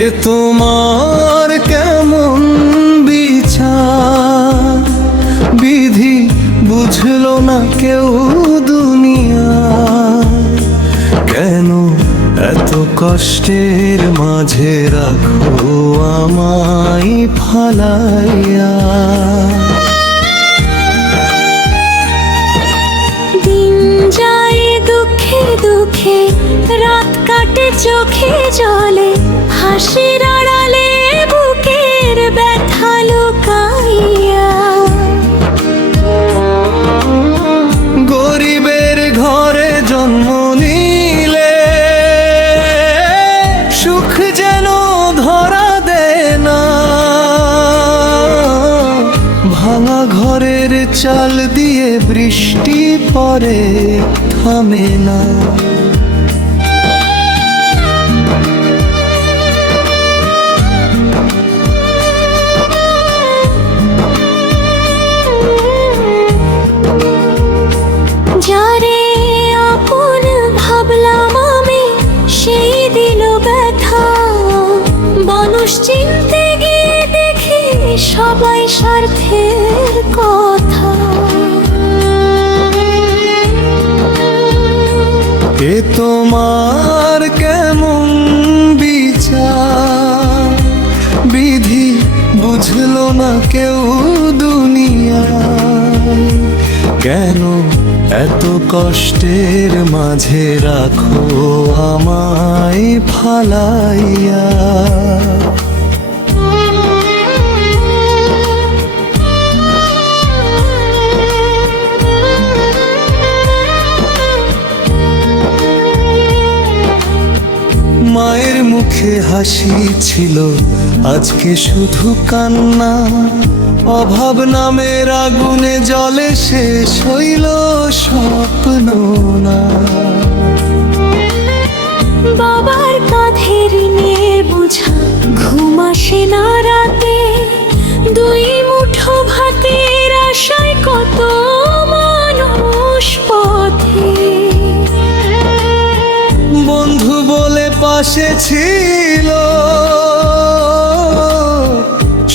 এ তোমার কেমন বিচার, বিধি বুঝলো না কেউ দুনিয়া। কেন এত কষ্টের মাঝে রাখো আমায় ফালাইয়া। দিন যায় দুঃখে দুঃখে, রাত কাটে চোখে জলে, হাসির আড়ালে বুকের ব্যথা লুকাইয়া। গরিবের ঘরে জন্ম নিলে সুখ যেন ধরা দেয় না। ভাঙা ঘরের চাল দিয়ে বৃষ্টি পড়ে থামে না। যারে আপন ভাবলাম আমি, সেই দিল ব্যথা। মানুষ চিনতে গিয়ে দেখি সবাই স্বার্থের কথা। এ তোমার কেমন বিচার, বিধি বুঝলো না কেউ দুনিয়ায়। কেন এত কষ্টের মাঝে রাখো আমায় ফালাইয়া। মায়ের মুখে হাসি ছিল, আজকে শুধু কান্না। অভাব নামের আগুনে জ্বলে শেষ হইল স্বপ্ন না। বাবার কাঁধের নিয়ে বোঝা, ঘুম আসে না রাতে। দুই মুঠো ভাতের আশায় কত মানুষ পথে। বন্ধু বলে পাশে ছিল,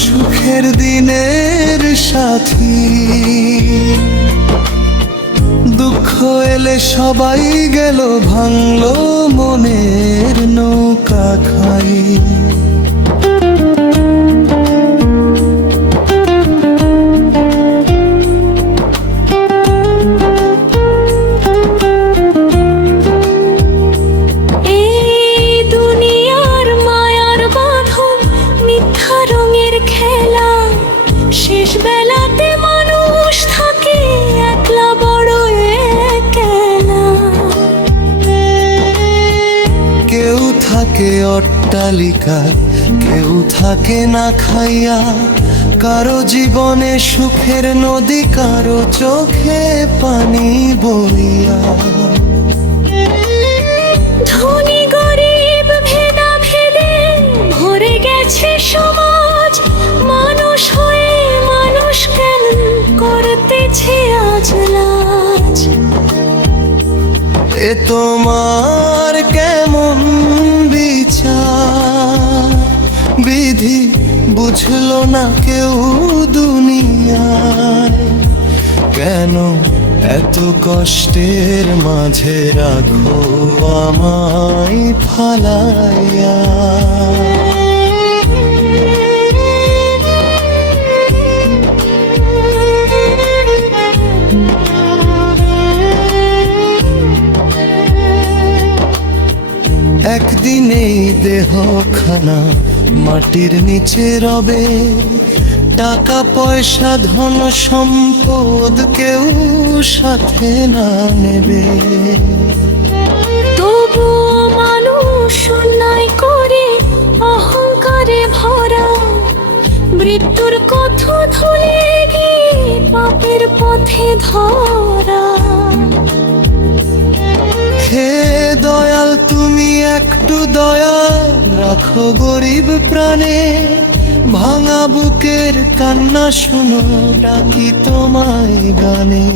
সুখের দিনের সাথী। দুঃখ এলে সবাই গেল, ভাঙলো মনের নৌকা খাই। শেষ বেলাতে মানুষ থাকে একলা, বড় একলা। কেউ থাকে অট্টালিকায়, কেউ থাকে না খাইয়া। কারো জীবনে সুখের নদী, কারো চোখে পানি বইয়া। ধনী গরিব ভেদা ভেদে ভরে গেছে সমাজ। মানুষ হয়ে মানুষ কেন করতেছে আজ লাজ। এ তোমার কেমন বিচার, বিধি বুঝলো না কেউ দুনিয়ায়। কেন এত কষ্টের মাঝে রাখো আমায় ফালাইয়া। একদিনেই দেহখানা মাটির নিচে রবে। টাকা পয়সা ধন সম্পদ কেউ সাথে না নেবে। তবুও মানুষ অন্যায় করে অহংকারে ভরা। মৃত্যুর কথা ধুলে গিয়ে পাপের পথে ধরা। হে দয়াল, তুমি একটু দয়া রাখো গরিব প্রাণে। ভাঙা বুকের কান্না শুনো, ডাকি তোমায় গানে।